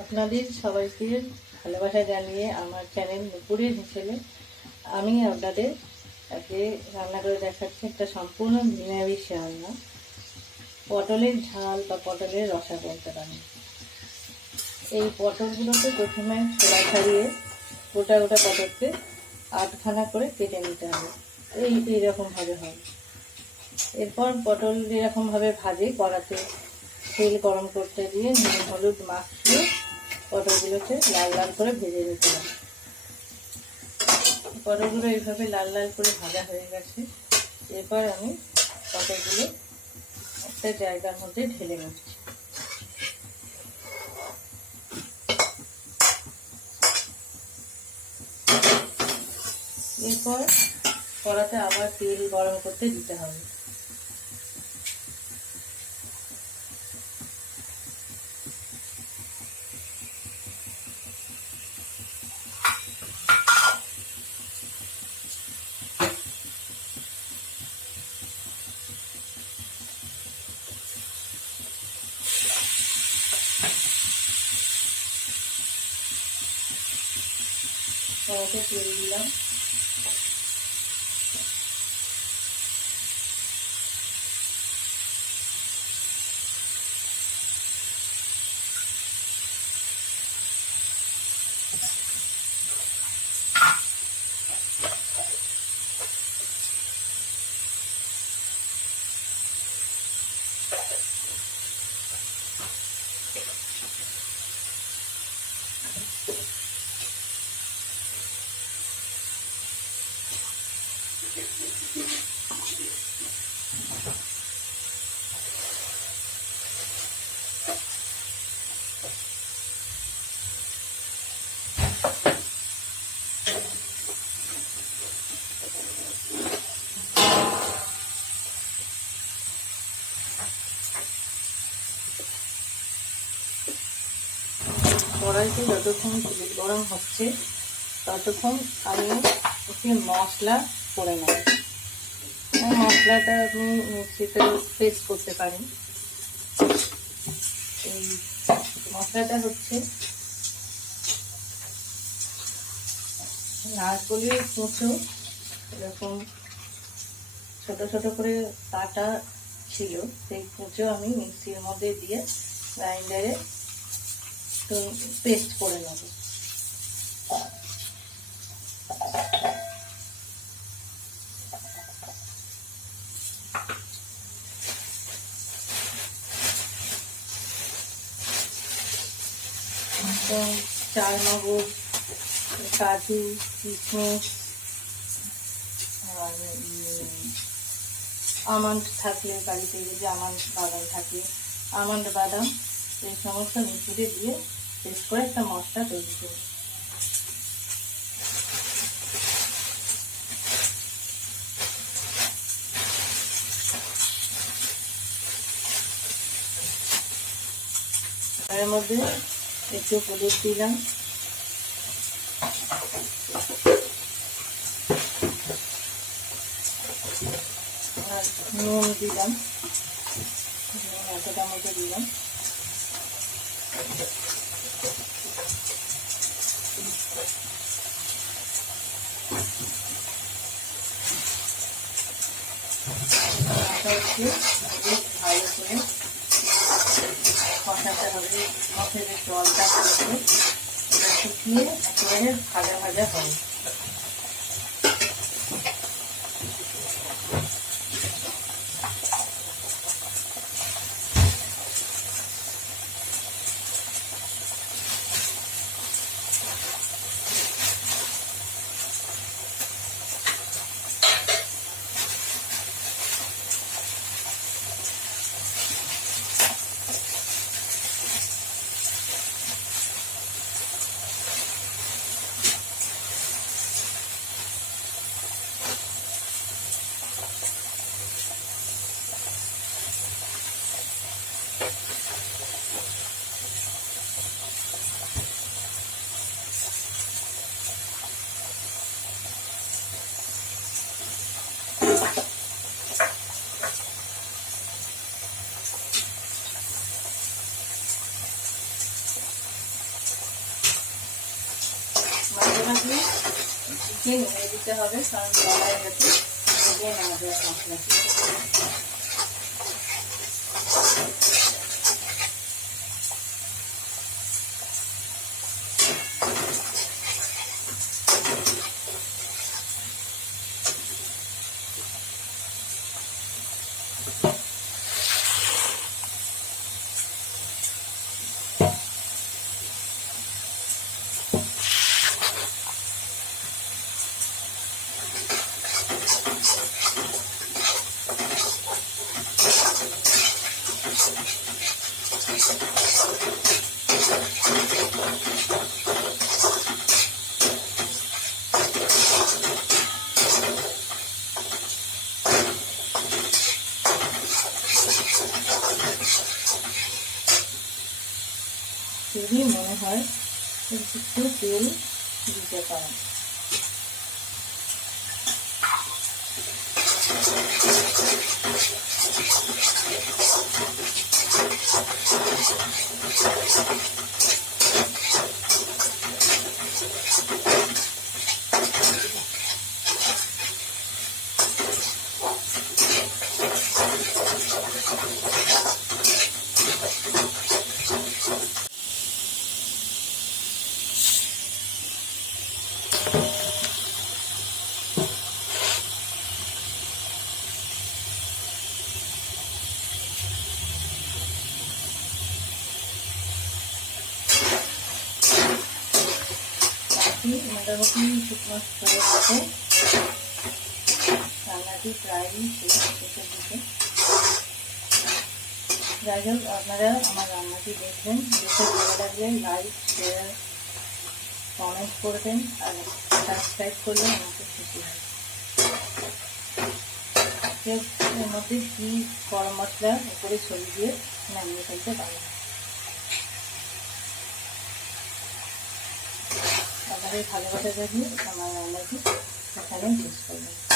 আপনাদের সবাইকে ভালোবাসা জানিয়ে আমার চ্যানেল নুপুরের হিসেবে আমি আপনাদের আজকে রান্না করে দেখাচ্ছি একটা সম্পূর্ণ নিরামিষ রান্না। পটলের ঝাল বা পটলের রসা বলতে পারেন। এই পটলগুলোকে প্রথমে ছোলা ছাড়িয়ে গোটা গোটা পটলকে আটখানা করে কেটে নিতে হবে। এই, এইরকমভাবে হয়। এরপর পটল এরকমভাবে ভাজে, কড়াতে তেল গরম করতে দিয়ে নুন, হলুদ মাখিয়ে পটলগুলোকে লাল লাল করে ভেজে নিতে হবে পটলগুলো এইভাবে লাল লাল করে ভাজা হয়ে গেছে। এরপর আমি পটলগুলো একটা জায়গার মধ্যে ঢেলে নিচ্ছি। এরপর কড়াতে আবার তেল গরম করতে দিতে হবে। কড়াতে তেল দিলাম কড়াইতে যতক্ষণ গরম হচ্ছে, ততক্ষণ আমি একটি মশলা করে নেব। মশলাটা আপনি মিক্সিতে পেস্ট করতে পারেন। এই মশলাটা হচ্ছে নারকলের কুঁচো, এরকম ছোট ছোট করে কাটা ছিল, সেই কুঁচো আমি মিক্সির মধ্যে দিয়ে গ্রাইন্ডারে তো পেস্ট করে নেব। চার মগজ কাজু, কিশমিশ, আর আমন্ড থাকলে বাড়িতে যদি আমন্ড বাদাম থাকে, আমন্ড বাদাম, এই সমস্ত মিশিয়ে দিয়ে পেস্ট করে একটা মশলা তৈরি করব এর মধ্যে একটু হলুদ দিলাম আর নুন দিলাম নুন এতটা দিলাম হচ্ছে ভালো করে কষাতে হবে মশলার জলটা করতে এটা শুকিয়ে একেবারে ভাজা ভাজা হবে। মশলাটি চিকেন নিয়ে দিতে হবে কারণ গলায় যাতে লেগে না যায় মশলাটি একটু তেল দিতে পারেন বাকি মোটামুটি শুকনো হয়ে গেছে রান্নাটি প্রায়ই শেষ শেষের দিকে যাই হোক আপনারা আমার রান্নাটি দেখবেন দেখে ভালো লাগলে লাইক শেয়ার কমেন্ট করবেন আর সাবস্ক্রাইব করলে আমাকে খুশি হয়। এর মধ্যে ঘি গরম মশলা উপরে ছড়িয়ে দিয়ে নামিয়ে ফেলতে পারেন আপনাদের ভালোবাসা থাকলে আমার রান্নাটি এখানে শেষ করবেন